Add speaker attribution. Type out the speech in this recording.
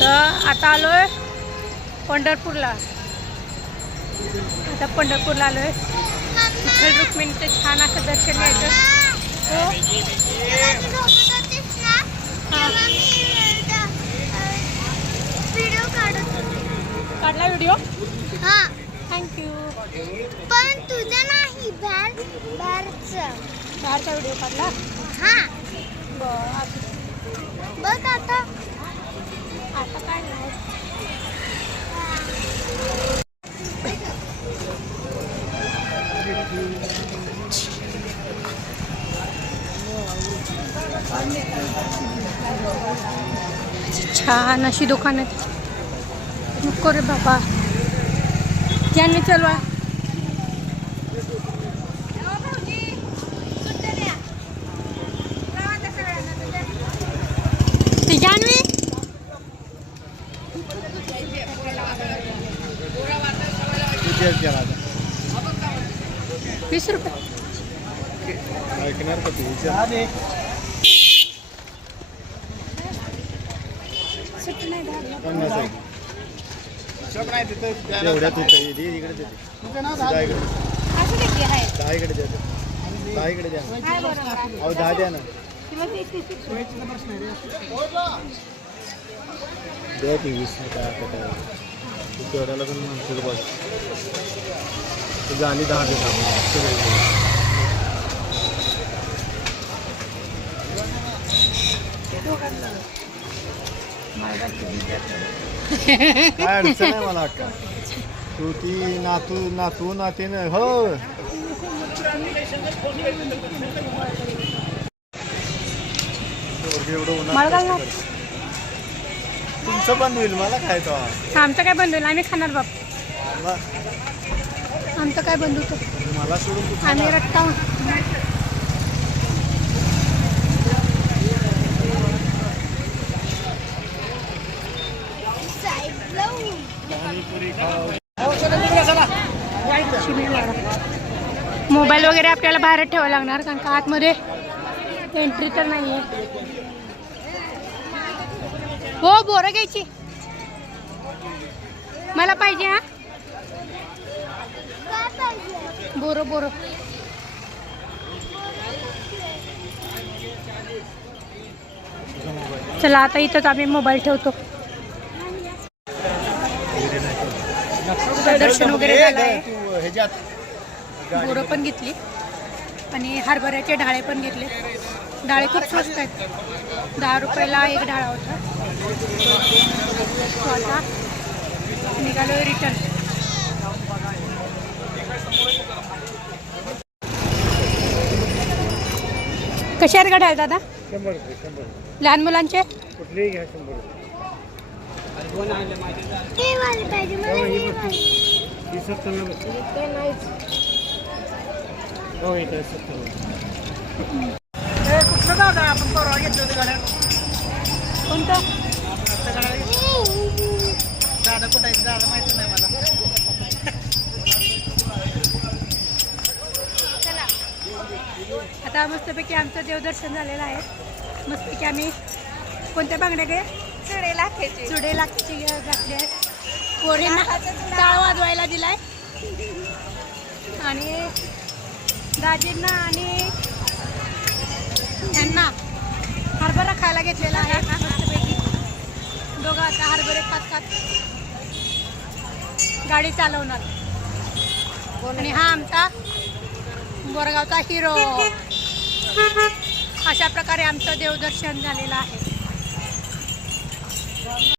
Speaker 1: तर आता आलोय पंढरपूरला. आता पंढरपूरला आलोय. विठ्ठल रुक्मिणीचं छान असं दर्शन घ्यायचं. हो. काढला व्हिडिओ
Speaker 2: हा
Speaker 1: थँक्यू
Speaker 2: पण तुझं नाही बॅरचं
Speaker 1: बाहेरचा व्हिडिओ काढला?
Speaker 2: हा.
Speaker 1: बरं
Speaker 2: बघ आता.
Speaker 1: आता काय नाही. छान अशी दुकान आहेत. नको रे बाबा. ज्यांनी चलवा ती जान्हवी
Speaker 3: किती आहेत त्याला आता?
Speaker 1: वीस रुपये
Speaker 3: ऐकणार का तू विचार.
Speaker 1: सुट्टी नाही दहा
Speaker 3: पन्नास आहे. एवढ्यात होतं हे दे इकडे देते दहा इकडे
Speaker 1: असं दे की आहे
Speaker 3: दहा इकडे द्या दहा इकडे द्या
Speaker 1: काय बरोबर आहे.
Speaker 3: अहो दहा द्या ना।
Speaker 1: किंवा ते- ते- ते-
Speaker 3: द्या की वीस काय आता काय तू तेवढ्याला पण म्हणतो तू झाली दहा देता काय अडचण आहे मला का तू ती नातू नातू नातीन हो. एवढं उन्हात तुमचं पण होईल मला तो.
Speaker 1: आमचं काय बंधू आम्ही खाणार बाप.
Speaker 3: मला
Speaker 1: आमचं काय बंधू तो
Speaker 3: मला सोडून तू
Speaker 1: आम्ही. रट्टा मोबाईल वगैरे आपल्याला बाहेर ठेवावं लागणार कारण का आतमध्ये एंट्री तर नाही आहे हो बोरं घ्यायची. मला पाहिजे हा?
Speaker 2: काय पाहिजे
Speaker 1: बोरं बोरं. चला आता इथंच आम्ही मोबाईल ठेवतो. दर्शन वगैरे झालं बोरं पण घेतली. आणि हरभऱ्याचे डाळे पण घेतले. डाळे खूप स्वस्त आहेत. दहा रुपयाला एक डाळा होता. आता निघालो रिटर्न कसे आहेत गड्या दादा?
Speaker 3: शंभर रुपये शंभर रुपये.
Speaker 1: लहान मुलांचे?
Speaker 3: कुठलेही घ्या शंभर रुपये.
Speaker 2: हे वाले पाहिजे मला हे वाले.
Speaker 3: ही सत्तर हो इथे सत्तर
Speaker 1: कोणतं चला. आता मस्तपैकी आमचं देवदर्शन झालेलं आहे. मस्तपैकी आम्ही कोणत्या बांगड्या गे?
Speaker 2: चुडे लाखायचे
Speaker 1: चुडे लागची घातली आहेत. पोरींना टाळ वाजवायला दिलाय. आणि दाजींना आणि यांना हरभरा खायला घेतलेला आहे. दोघं आता हरभरे खात खात गाडी चालवणार. आणि हा आमचा बोरगावचा हिरो. अशा प्रकारे आमचं देवदर्शन झालेलं आहे.